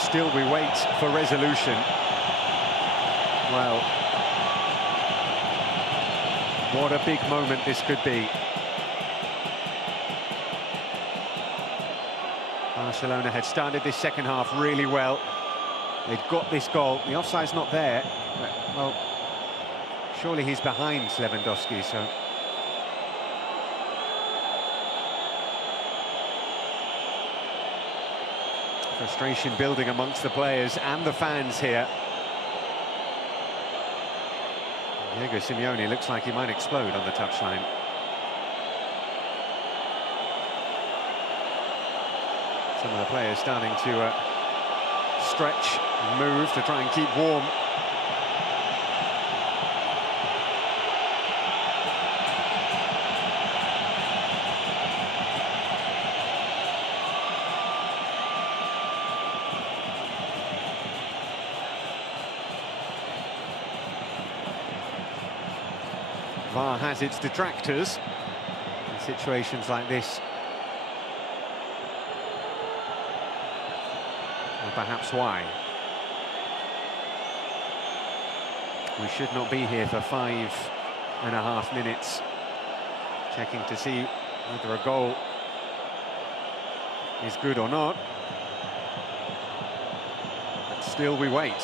Still we wait for resolution. Well, what a big moment this could be. Barcelona had started this second half really well. They'd got this goal. The offside's not there. But, well, surely he's behind Lewandowski, so... Frustration building amongst the players and the fans here. Diego Simeone looks like he might explode on the touchline. Some of the players starting to stretch and move to try and keep warm. VAR has its detractors in situations like this. Or perhaps why. We should not be here for 5.5 minutes, checking to see whether a goal is good or not. But still we wait.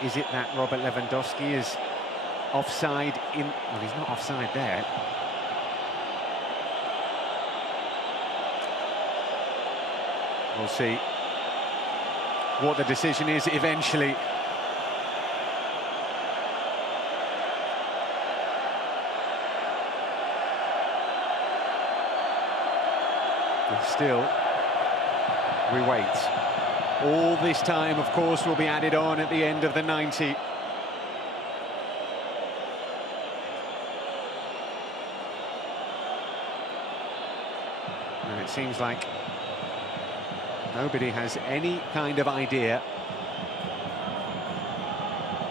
Is it that Robert Lewandowski is offside in... Well, he's not offside there. We'll see what the decision is eventually. And still, we wait. All this time, of course, will be added on at the end of the 90. And it seems like nobody has any kind of idea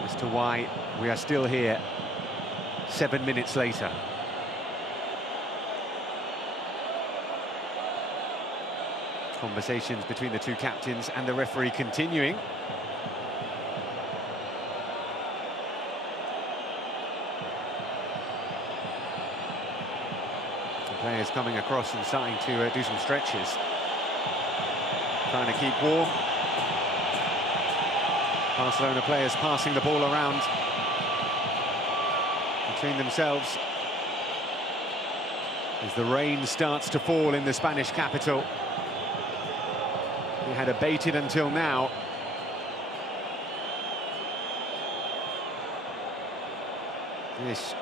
as to why we are still here 7 minutes later. Conversations between the two captains and the referee continuing. The players coming across and starting to do some stretches. Trying to keep warm. Barcelona players passing the ball around between themselves as the rain starts to fall in the Spanish capital. He had abated until now. This,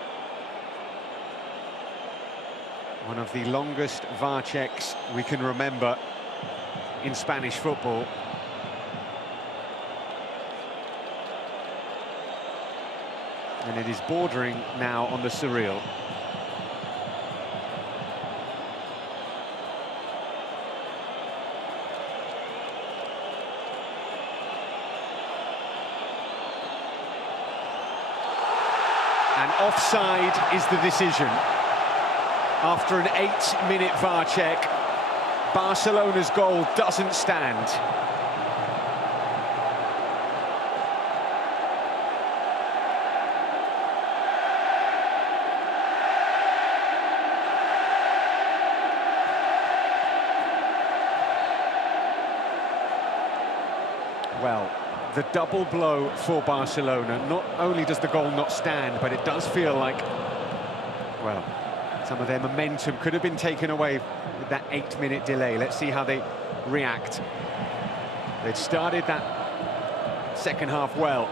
one of the longest VAR checks we can remember in Spanish football. And it is bordering now on the surreal. And offside is the decision. After an 8-minute VAR check, Barcelona's goal doesn't stand. Well, the double blow for Barcelona. Not only does the goal not stand, but it does feel like, well, some of their momentum could have been taken away with that 8-minute delay. Let's see how they react. They'd started that second half well.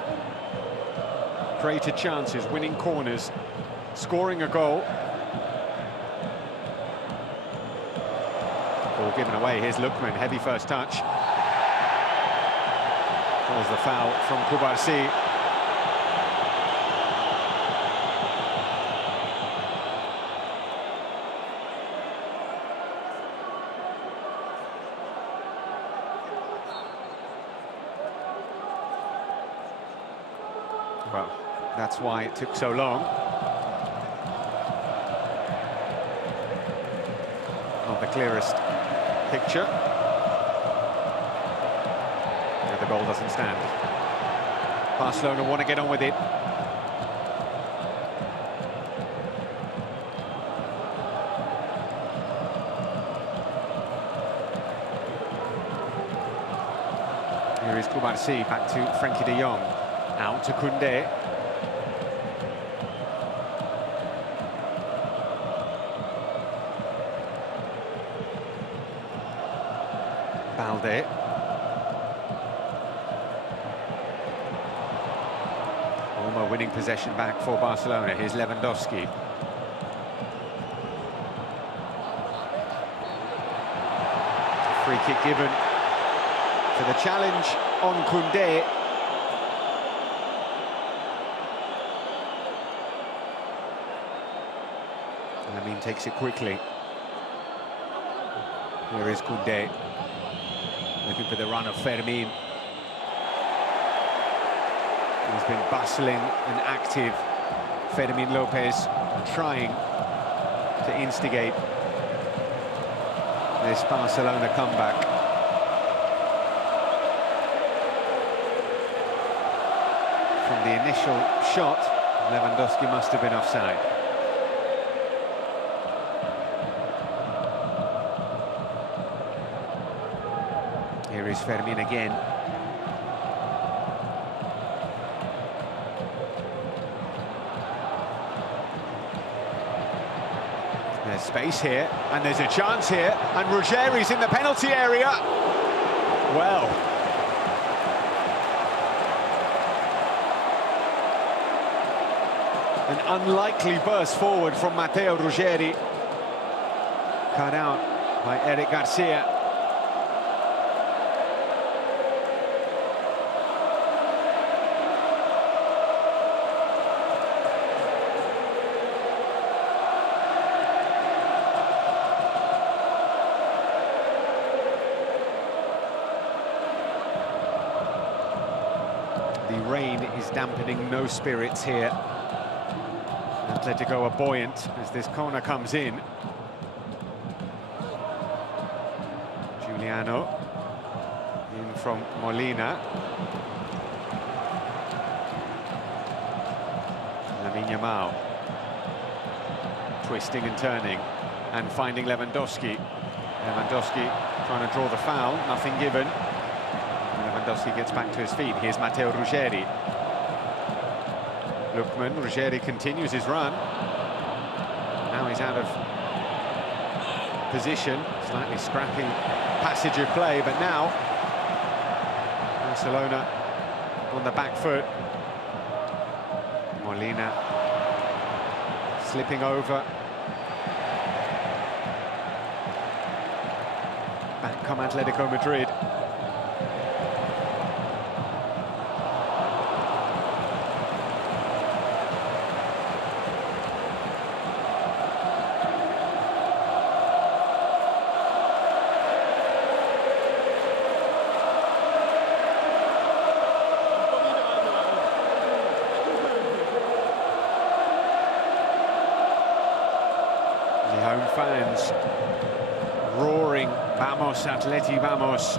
Created chances, winning corners, scoring a goal. Ball given away. Here's Lookman, heavy first touch. Calls the foul from Kubarsi. Well, that's why it took so long. Not the clearest picture. Yeah, the goal doesn't stand. Barcelona want to get on with it. Here is Kubarsi, back to Frenkie de Jong. Out to Koundé. Balde. Almost winning possession back for Barcelona. Here's Lewandowski. Free kick given for the challenge on Koundé. Lamine takes it quickly. Here is Koundé, looking for the run of Fermin. He's been bustling and active. Fermin Lopez trying to instigate this Barcelona comeback. From the initial shot, Lewandowski must have been offside. Here is Fermin again. There's space here, and there's a chance here, and Ruggeri's in the penalty area. Well, an unlikely burst forward from Matteo Ruggeri, cut out by Eric Garcia. The rain is dampening no spirits here. Atletico are buoyant as this corner comes in. Giuliano in from Molina. Lamine Yamal twisting and turning and finding Lewandowski. Lewandowski trying to draw the foul, nothing given. Lewandowski gets back to his feet. Here's Matteo Ruggeri. Lookman, Ruggeri continues his run. Now he's out of position. Slightly scrappy passage of play, but now Barcelona on the back foot. Molina slipping over. Back come Atletico Madrid. Home fans roaring, "Vamos, Atleti, vamos!"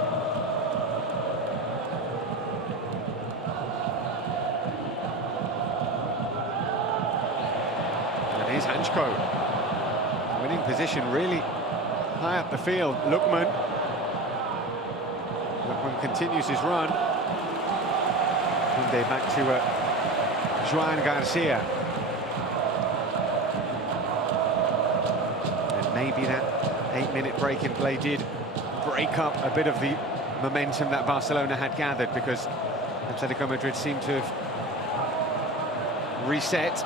And here's Hanchko, winning position really high up the field. Lookman continues his run. Koundé back to Joan Garcia. Maybe that 8-minute break in play did break up a bit of the momentum that Barcelona had gathered, because Atletico Madrid seemed to have reset.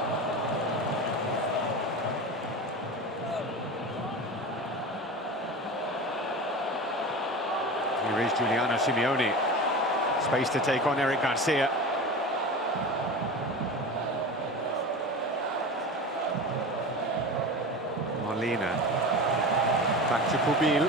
Here is Giuliano Simeone. Space to take on Eric Garcia. Molina. Back to Pubil.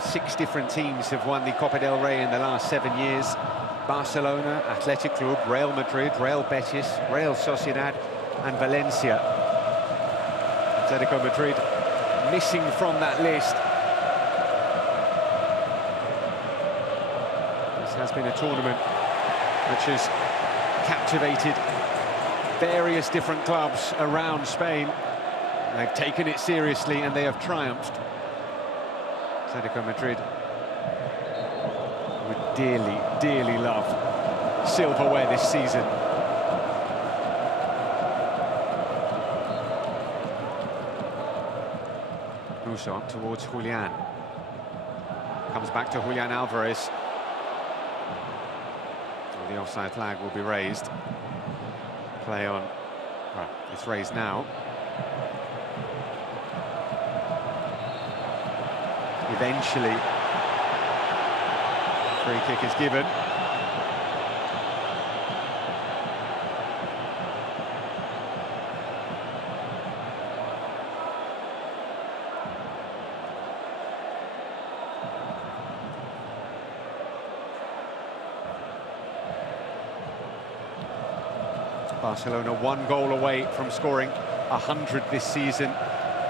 6 different teams have won the Copa del Rey in the last 7 years. Barcelona, Athletic Club, Real Madrid, Real Betis, Real Sociedad and Valencia. Atletico Madrid missing from that list. This has been a tournament which has captivated various different clubs around Spain. They've taken it seriously and they have triumphed. Atletico Madrid would dearly, dearly love silverware this season. Musso up towards Julian. Comes back to Julian Alvarez. Well, the offside flag will be raised. Play on. Well, it's raised now. Eventually, free kick is given. Barcelona 1 goal away from scoring 100 this season.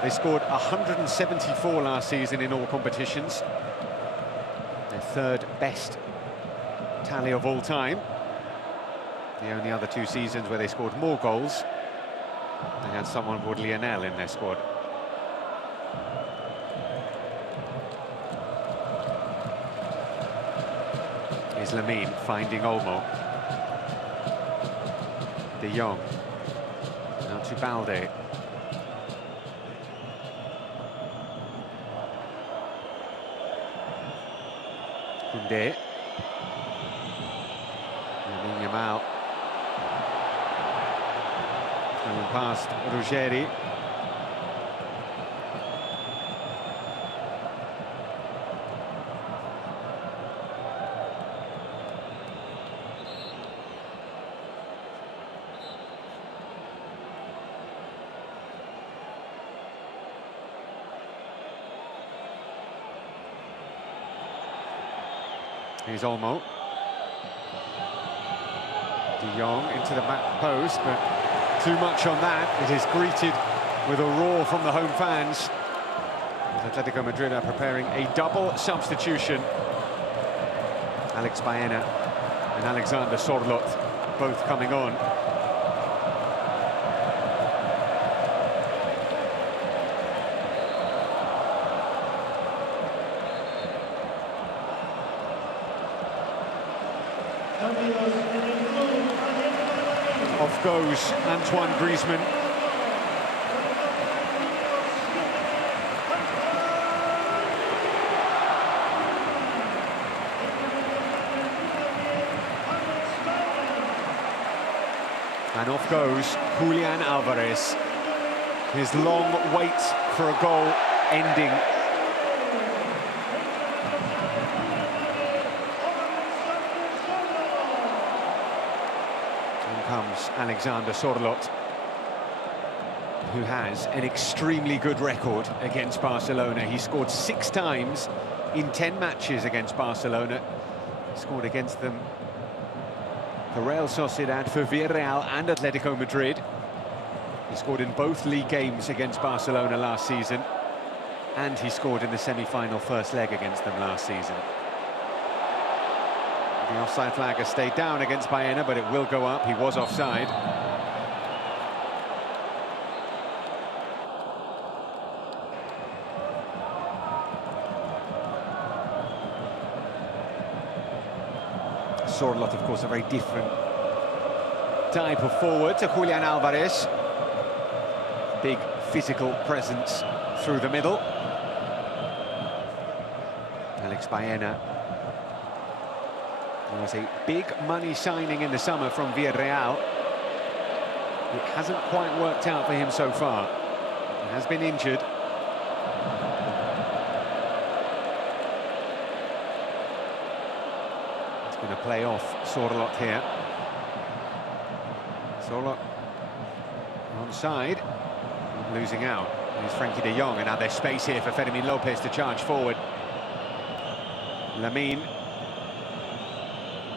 They scored 174 last season in all competitions. Their 3rd best tally of all time. The only other 2 seasons where they scored more goals, they had someone called Lionel in their squad. Here's Lamine finding Olmo. De Jong. Now to Balde. Koundé. Lamine Yamal. Coming past Ruggeri. Here's Olmo. De Jong into the back post, but too much on that. It is greeted with a roar from the home fans. Atletico Madrid are preparing a double substitution. Alex Baena and Alexander Sorloth both coming on. Off goes Antoine Griezmann. And off goes Julian Alvarez. His long wait for a goal ending. Comes Alexander Sorloth, who has an extremely good record against Barcelona. He scored 6 times in 10 matches against Barcelona. He scored against them for Real Sociedad, for Villarreal and Atletico Madrid. He scored in both league games against Barcelona last season, and he scored in the semi-final first leg against them last season. The offside flag has stayed down against Baena, but it will go up. He was offside. Sorloth, of course, a very different type of forward to Julian Alvarez. Big physical presence through the middle. Alex Baena. There was a big money signing in the summer from Villarreal. It hasn't quite worked out for him so far. He has been injured. It's going to play off Sorloth here. Sorloth onside, losing out. Here's Frankie de Jong, and now there's space here for Fermín López to charge forward. Lamine.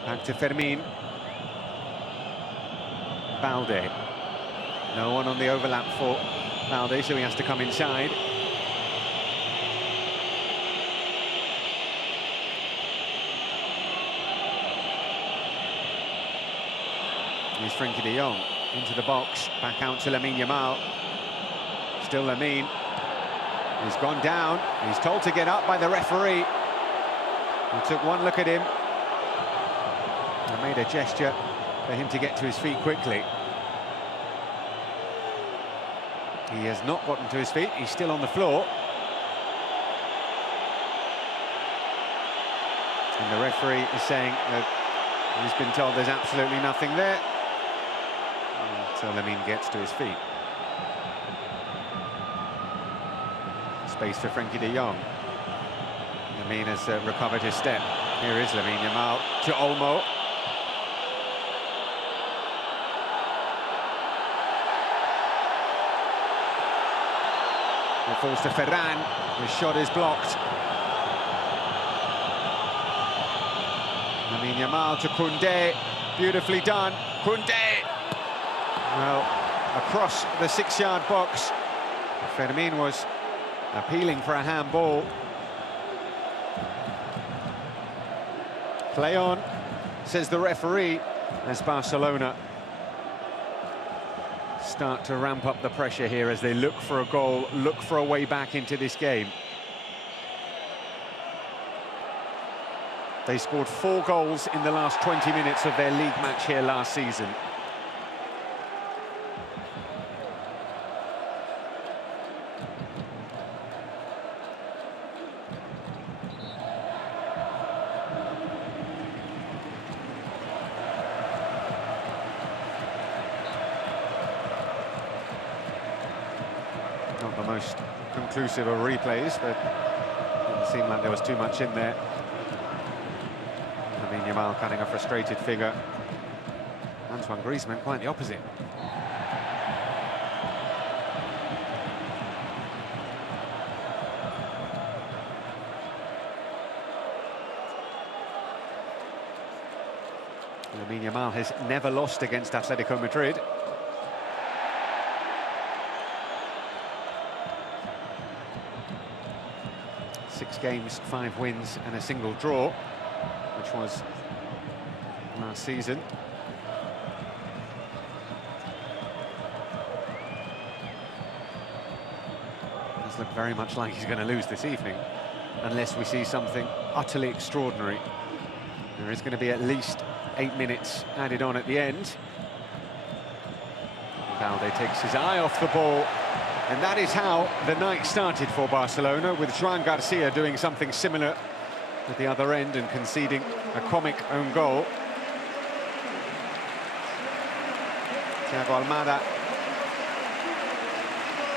Back to Fermin. Balde. No one on the overlap for Balde, so he has to come inside. Here's Frenkie de Jong into the box, back out to Lamine Yamal. Still Lamine. He's gone down. He's told to get up by the referee. He took one look at him and made a gesture for him to get to his feet quickly. He has not gotten to his feet. He's still on the floor. And the referee is saying that he's been told there's absolutely nothing there. So Lamine gets to his feet. Space for Frenkie de Jong. Lamine has recovered his step. Here is Lamine Yamal to Olmo. It falls to Ferran. His shot is blocked. Lamine Yamal to Koundé. Beautifully done. Koundé! Well, across the 6-yard box. Fermin was appealing for a handball. Play on, says the referee, as Barcelona start to ramp up the pressure here as they look for a goal, look for a way back into this game. They scored 4 goals in the last 20 minutes of their league match here last season. Not the most conclusive of replays, but it didn't seem like there was too much in there. Lamine Yamal cutting a frustrated figure. Antoine Griezmann quite the opposite. Lamine Yamal has never lost against Atletico Madrid. Six games, 5 wins and a single draw, which was last season. Does look very much like he's going to lose this evening, unless we see something utterly extraordinary. There is going to be at least 8 minutes added on at the end. Balde takes his eye off the ball. And that is how the night started for Barcelona, with Joan Garcia doing something similar at the other end and conceding a comic own goal. Thiago Almada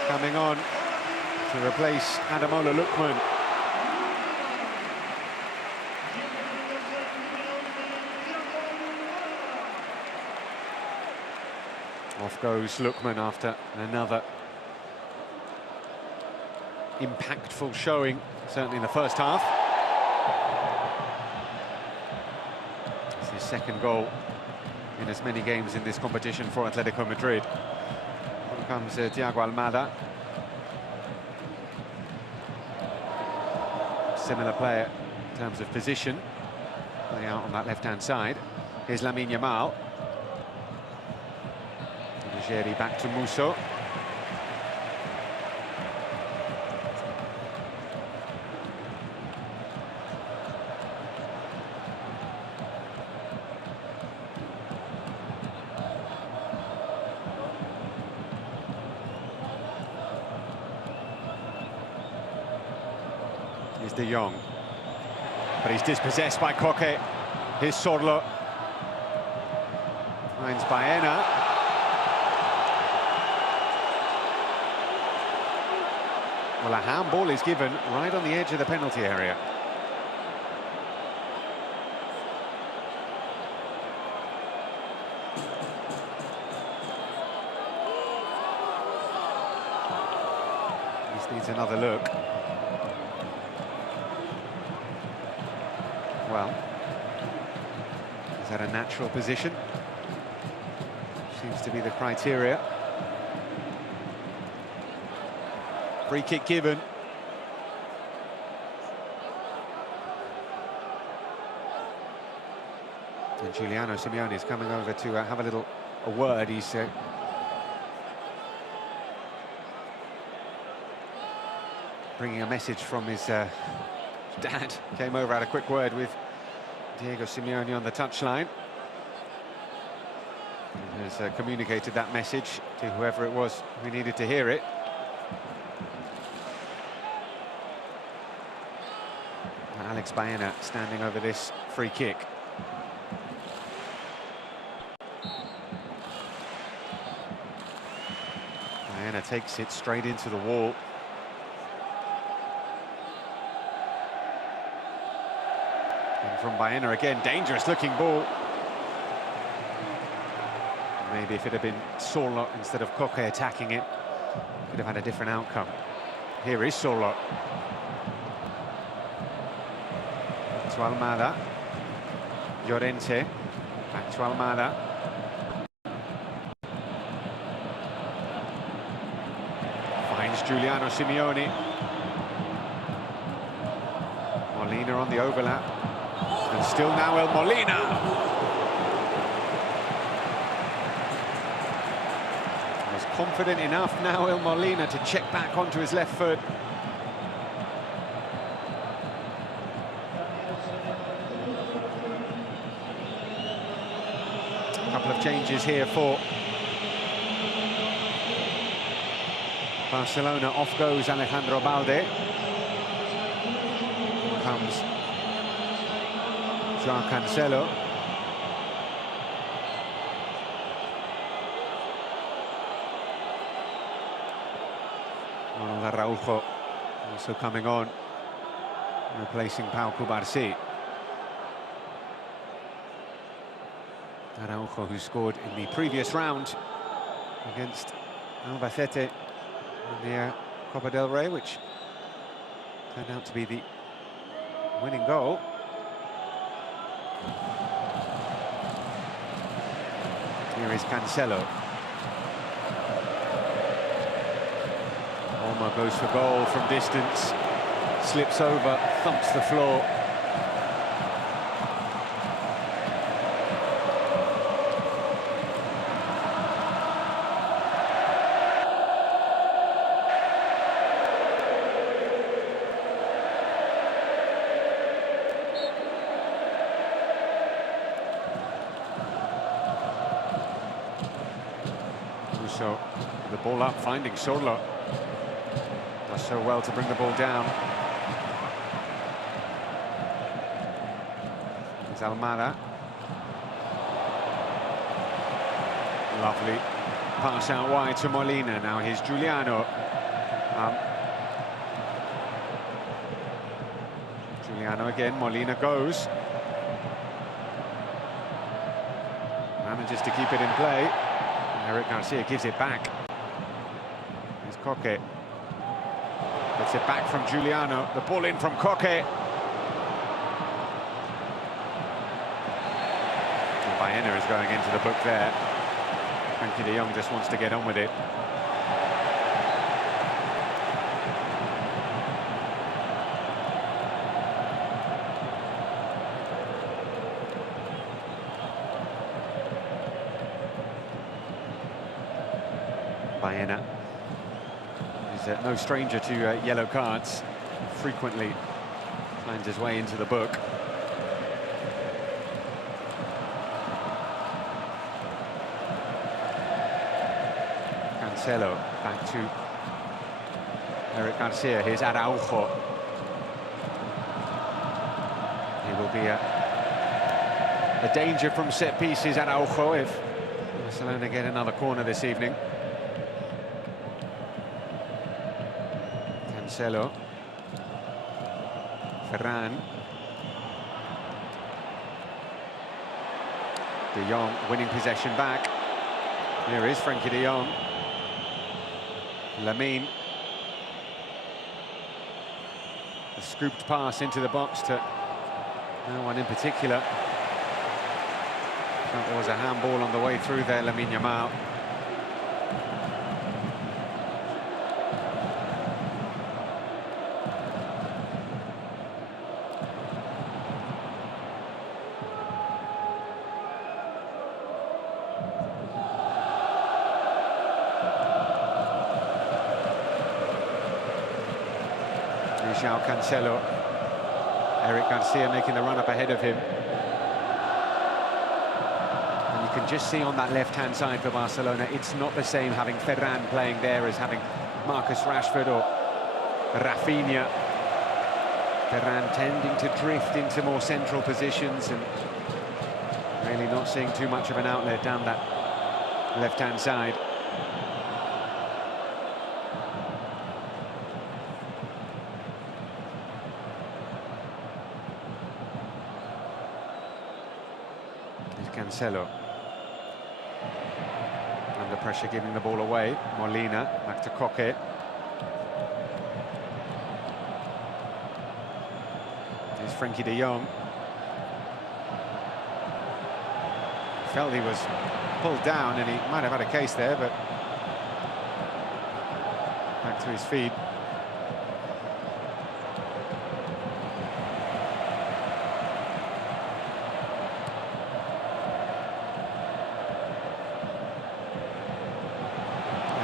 coming on to replace Ademola Lookman. Off goes Lookman after another impactful showing, certainly in the first half. It's his second goal in as many games in this competition for Atletico Madrid. Here comes Thiago Almada. Similar player in terms of position, playing out on that left-hand side. Here's Lamine Yamal. Ruggieri back to Musso. Here's De Jong, but he's dispossessed by Koke. Here's Sorlo, finds Baena. Well, a handball is given right on the edge of the penalty area. This needs another look. well. Is that a natural position? Seems to be the criteria. Free kick given. And Giuliano Simeone is coming over to have a word. He's bringing a message from his dad. Came over, had a quick word with Diego Simeone on the touchline. And has communicated that message to whoever it was who needed to hear it. Alex Baena standing over this free kick. Baena takes it straight into the wall. And from Baena again, dangerous looking ball. Maybe if it had been Sorloth instead of Koke attacking it, could have had a different outcome. Here is Sorloth. To Almada. Llorente. Back to Almada. Finds Giuliano Simeone. Molina on the overlap. And still now El Molina. Was confident enough now El Molina to check back onto his left foot. A couple of changes here for Barcelona. Off goes Alejandro Balde. In comes João Cancelo. Ronald Araujo also coming on, replacing Pau Cubarsí. Araujo, who scored in the previous round against Albacete in the Copa del Rey, which turned out to be the winning goal. Here is Cancelo. Olmo goes for goal from distance, slips over, thumps the floor. So the ball up, finding Sorloth. Does so well to bring the ball down. It's Almada. Lovely pass out wide to Molina. Now here's Giuliano. Giuliano again, Molina goes. Manages to keep it in play. Eric Garcia gives it back. Here's Koke. Gets it back from Giuliano. The ball in from Koke. And Baena is going into the book there. Frankie de Jong just wants to get on with it. Baena is no stranger to yellow cards. Frequently finds his way into the book. Cancelo back to Eric Garcia. Here's Araujo. He will be a danger from set pieces, Araujo, if Barcelona get another corner this evening. Cancelo. Ferran. De Jong winning possession back. Here is Frankie de Jong. Lamine. A scooped pass into the box to No one in particular. Felt there was a handball on the way through there, Lamine Yamal. João Cancelo, Eric Garcia making the run up ahead of him. And you can just see on that left-hand side for Barcelona, it's not the same having Ferran playing there as having Marcus Rashford or Rafinha. Ferran tending to drift into more central positions and really not seeing too much of an outlet down that left-hand side. Cancelo under pressure, giving the ball away. Molina back to Koke. Here's Frenkie de Jong. Felt he was pulled down and he might have had a case there, but back to his feet.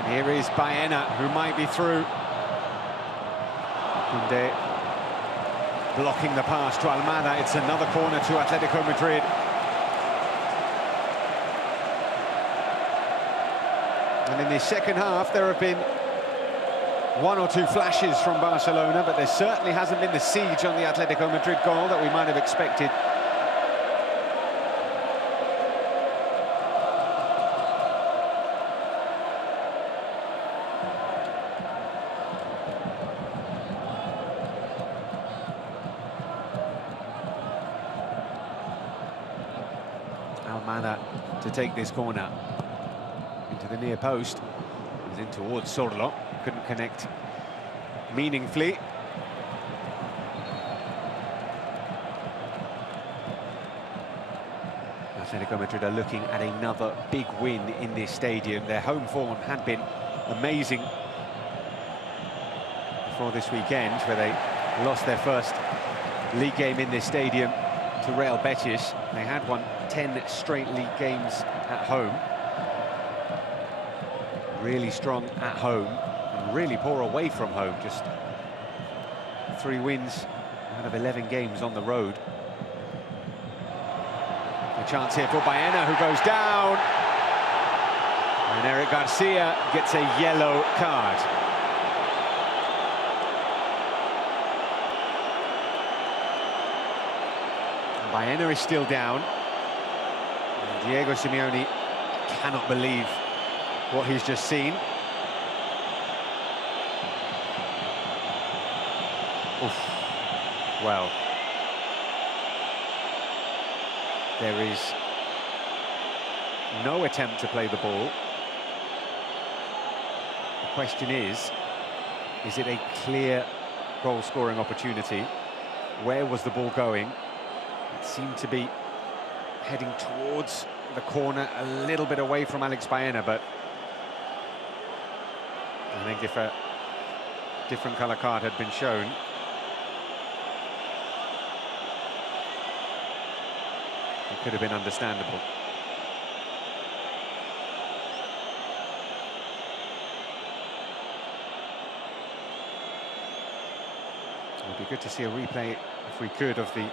Here is Baena, who might be through. Koundé blocking the pass to Almada. It's another corner to Atletico Madrid. And in the second half, there have been one or two flashes from Barcelona, but there certainly hasn't been the siege on the Atletico Madrid goal that we might have expected. Almada to take this corner into the near post. It was in towards Sorlo, couldn't connect meaningfully. Atletico Madrid are looking at another big win in this stadium. Their home form had been amazing before this weekend, where they lost their first league game in this stadium to Real Betis. They had won 10 straight league games at home. Really strong at home and really poor away from home. Just 3 wins out of 11 games on the road. A chance here for Baena, who goes down. And Eric Garcia gets a yellow card. Baena is still down. And Diego Simeone cannot believe what he's just seen. Oof. Well, there is no attempt to play the ball. The question is it a clear goal-scoring opportunity? Where was the ball going? It seemed to be heading towards the corner, a little bit away from Alex Baena, but I think if a different colour card had been shown, it could have been understandable. It would be good to see a replay, if we could, of the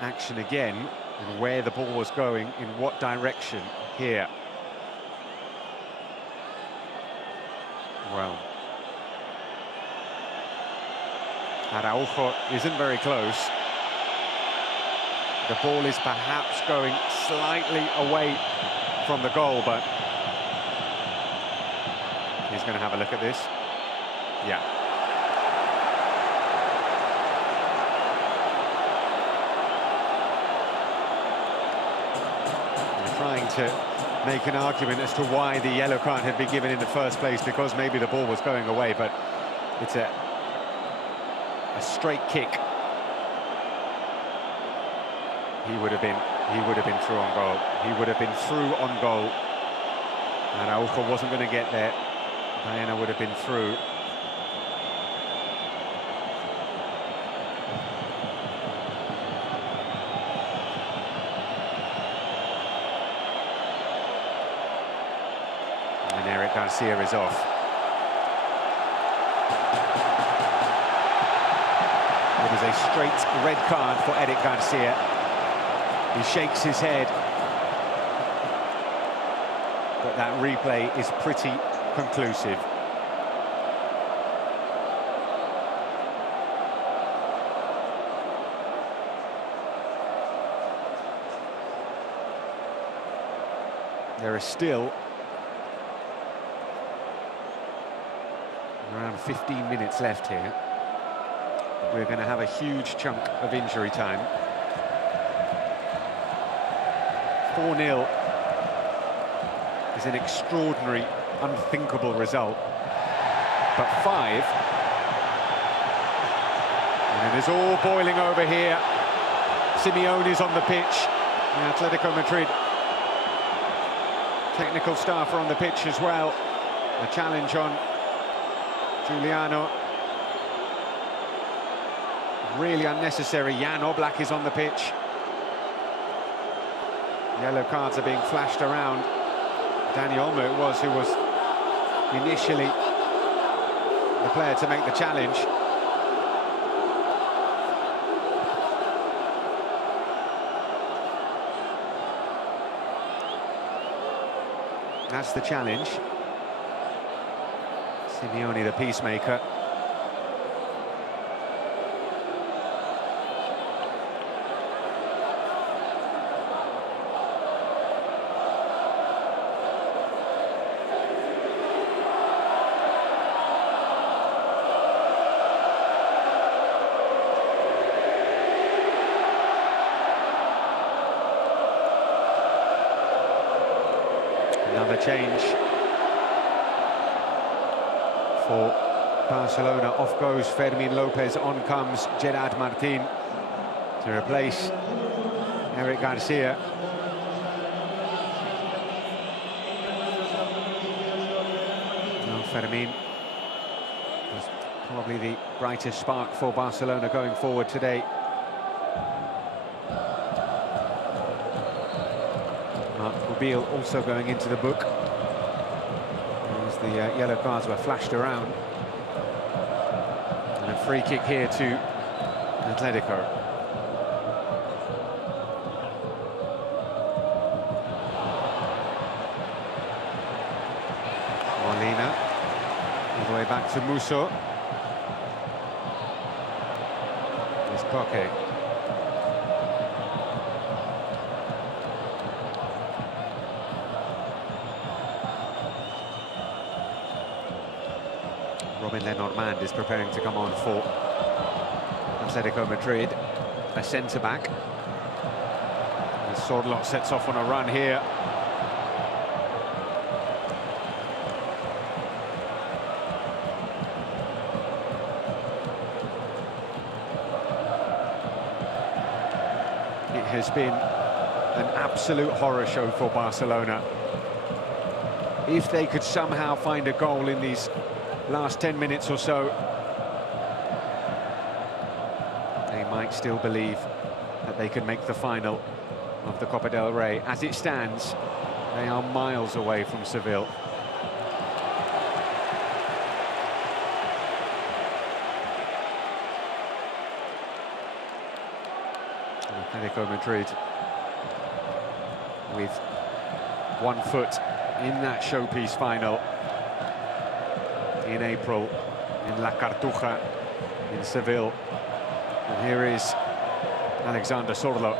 action again, and where the ball was going, in what direction here. Well, Araujo isn't very close. The ball is perhaps going slightly away from the goal, but he's going to have a look at this. Yeah. Trying to make an argument as to why the yellow card had been given in the first place, because maybe the ball was going away, but it's a straight kick. he would have been through on goal. He would have been through on goal. And Araujo wasn't going to get there. Baena would have been through. And Eric Garcia is off. It was a straight red card for Eric Garcia. He shakes his head. But that replay is pretty conclusive. There is still around 15 minutes left here. We're going to have a huge chunk of injury time. 4-0 is an extraordinary, unthinkable result. But 5, and it is all boiling over here. Simeone's on the pitch. And Atletico Madrid technical staff are on the pitch as well. A challenge on Giuliano. Really unnecessary. Jan Oblak is on the pitch. Yellow cards are being flashed around. Dani Olmo it was who was initially the player to make the challenge. That's the challenge. Simeone, the peacemaker. Another change for Barcelona. Off goes Fermin Lopez, on comes Gerard Martin to replace Eric Garcia. Now Fermin was probably the brightest spark for Barcelona going forward today. Biel also going into the book as the yellow cards were flashed around. And a free kick here to Atletico. Molina all the way back to Musso. There's Koke. Robin Lenormand is preparing to come on for Atletico Madrid, a centre-back. Sorloth sets off on a run here. It has been an absolute horror show for Barcelona. If they could somehow find a goal in these last 10 minutes or so, they might still believe that they can make the final of the Copa del Rey. As it stands, they are miles away from Seville. Atletico Madrid with 1 foot in that showpiece final in April in La Cartuja in Seville. And here is Alexander Sorloth.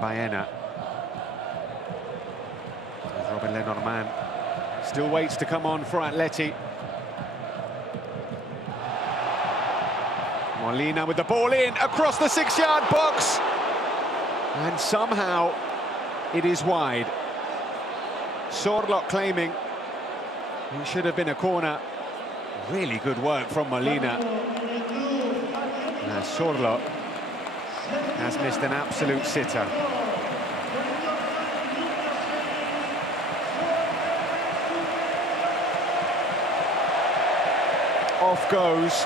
Baena. Robin Lenormand still waits to come on for Atleti. Molina with the ball in, across the 6-yard box. And somehow it is wide. Sorloth claiming It should have been a corner. Really good work from Molina. Sorlo has missed an absolute sitter. Off goes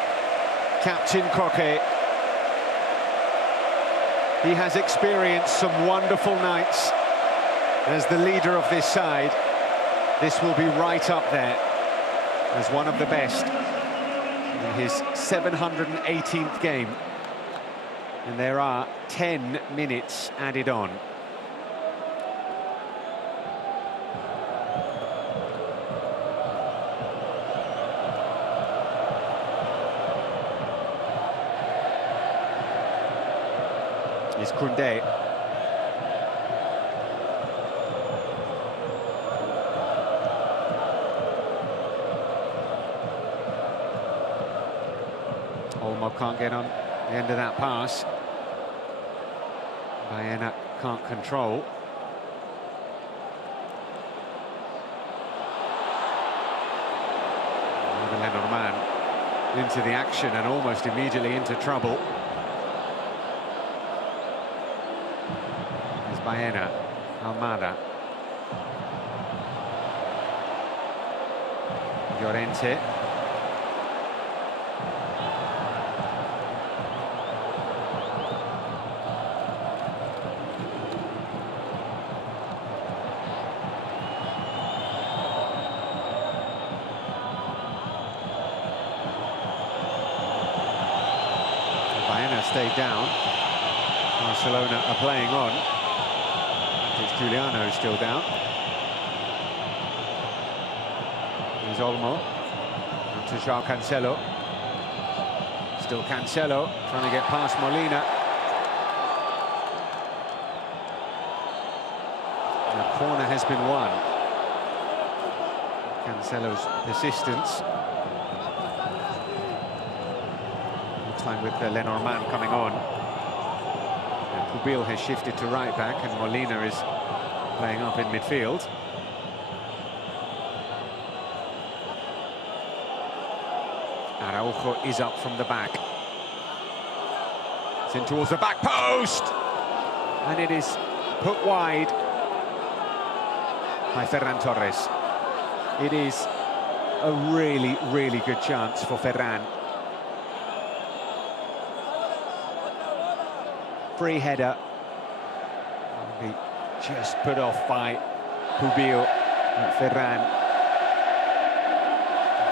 Captain Koke. He has experienced some wonderful nights as the leader of this side. This will be right up there as one of the best in his 718th game. And there are 10 minutes added on. Is Koundé. Olmo can't get on the end of that pass. Baena can't control. Lenormand into the action and almost immediately into trouble. There's Baena, Almada. Llorente. Stayed down. Barcelona are playing on. It's Giuliano still down. There's Olmo. On to João Cancelo. Still Cancelo trying to get past Molina. The corner has been won. Cancelo's persistence. Time with Lenormand coming on. And Pubil has shifted to right back and Molina is playing up in midfield. Araujo is up from the back. It's in towards the back post! And it is put wide by Ferran Torres. It is a really, really good chance for Ferran. Free header, be just put off by Pubil. Ferran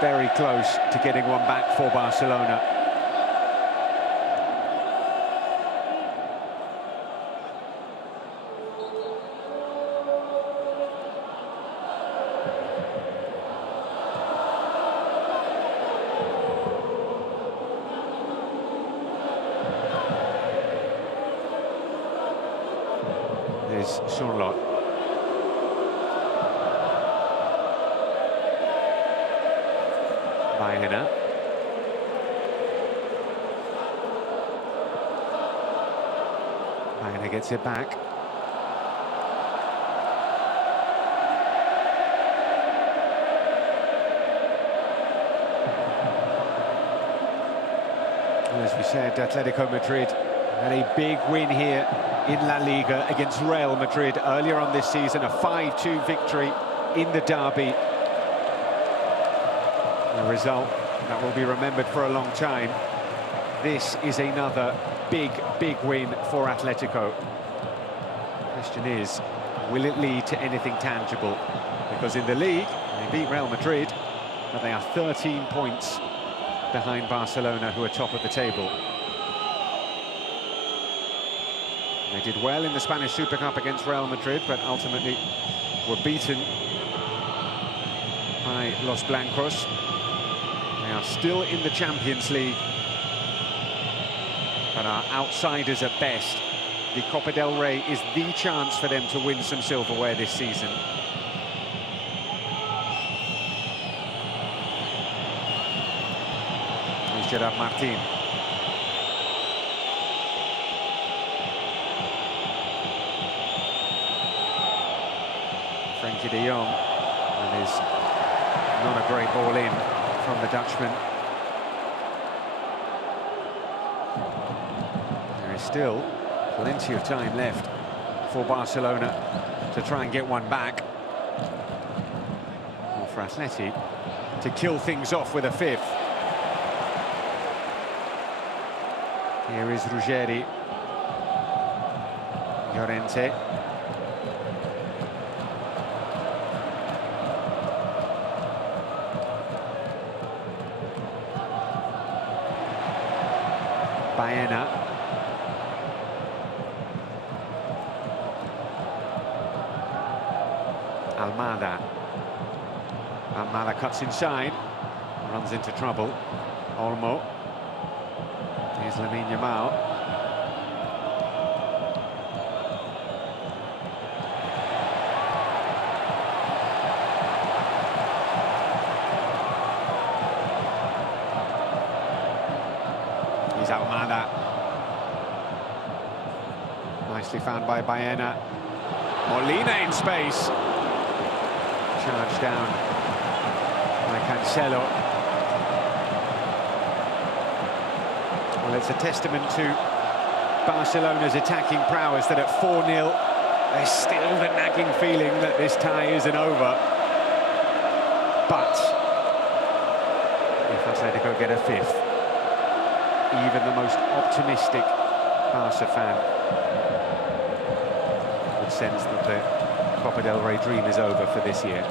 very close to getting one back for Barcelona. Is Sorloth. Baena. Baena gets it back. As we said, Atletico Madrid had a big win here in La Liga against Real Madrid earlier on this season, a 5-2 victory in the derby. A result that will be remembered for a long time. This is another big, big win for Atletico. The question is, will it lead to anything tangible? Because in the league, they beat Real Madrid, but they are 13 points behind Barcelona, who are top of the table. They did well in the Spanish Super Cup against Real Madrid, but ultimately were beaten by Los Blancos. They are still in the Champions League, but are outsiders at best. The Copa del Rey is the chance for them to win some silverware this season. Here's Gerard Martin. Frenkie de Jong and his Not a great ball in from the Dutchman. There is still plenty of time left for Barcelona to try and get one back. Or for Atleti to kill things off with a fifth. Here is Ruggeri. Llorente. Baena. Almada cuts inside, runs into trouble. Olmo. Here's Lamine Yamal. Here's Almada. Nicely found by Baena. Molina in space. Charged down by Cancelo. Well, it's a testament to Barcelona's attacking prowess that at 4-0, there's still the nagging feeling that this tie isn't over. But if Atletico get a fifth, even the most optimistic Barca fan would sense that the Copa del Rey dream is over for this year.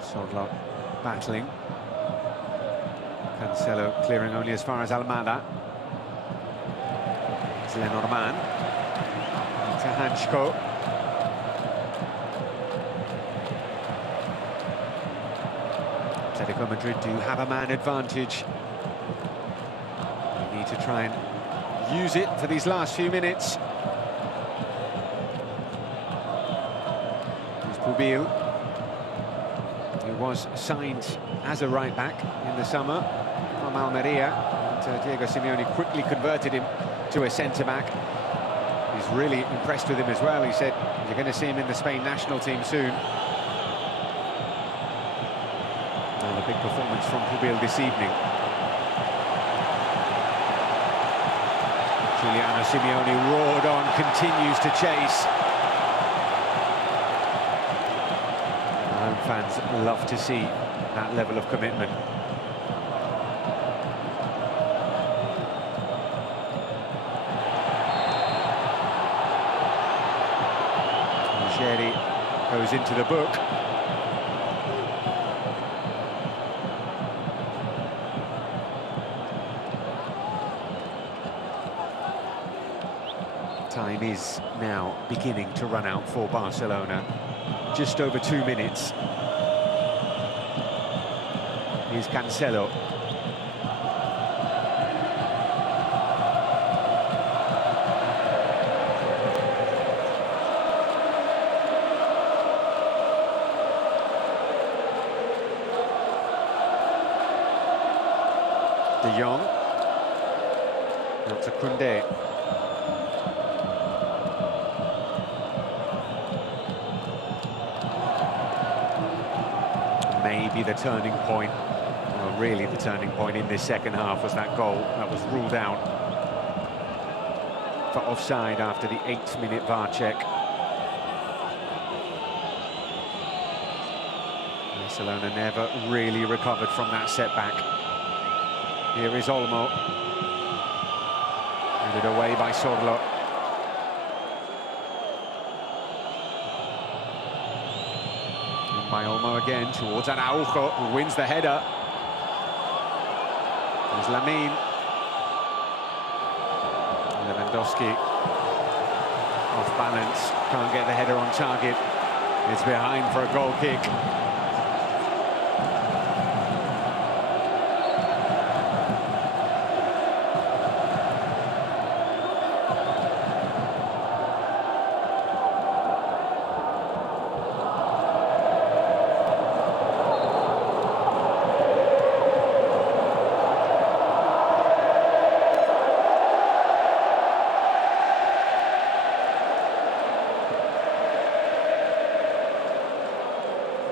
Sodlot battling. Cancelo clearing only as far as Almada. It's Lenormand. To Hanchko. Atletico Madrid do have a man advantage. They need to try and use it for these last few minutes. Here's Pubil, who was signed as a right-back in the summer from Almeria. And Diego Simeone quickly converted him to a centre-back. He's really impressed with him as well. He said you're going to see him in the Spain national team soon. And a big performance from Pubil this evening. Giuliano Simeone roared on, continues to chase. Our home fans love to see that level of commitment. Goes into the book. Time is now beginning to run out for Barcelona. Just over 2 minutes. Here's Cancelo. De Jong, out to Koundé. Maybe the turning point, well, really the turning point in this second half was that goal that was ruled out for offside after the 8th-minute VAR check. Barcelona never really recovered from that setback. Here is Olmo. Handed away by Sodlot. And by Olmo again towards Araujo, who wins the header. There's Lamine. Lewandowski off balance, can't get the header on target. It's behind for a goal kick.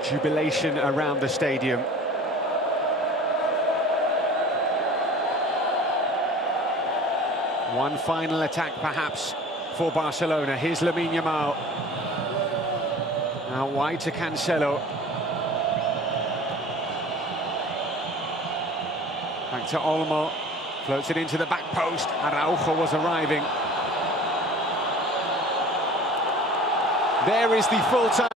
jubilation around the stadium. One final attack, perhaps, for Barcelona. Here's Lamine Yamal. Now wide to Cancelo. Back to Olmo. Floats it into the back post. Araujo was arriving. There is the full-time.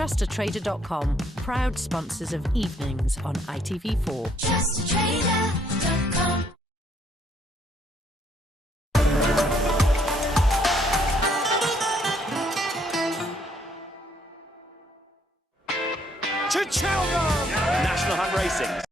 TrustATrader.com, proud sponsors of Evenings on ITV4. TrustATrader.com. National Hunt Racing.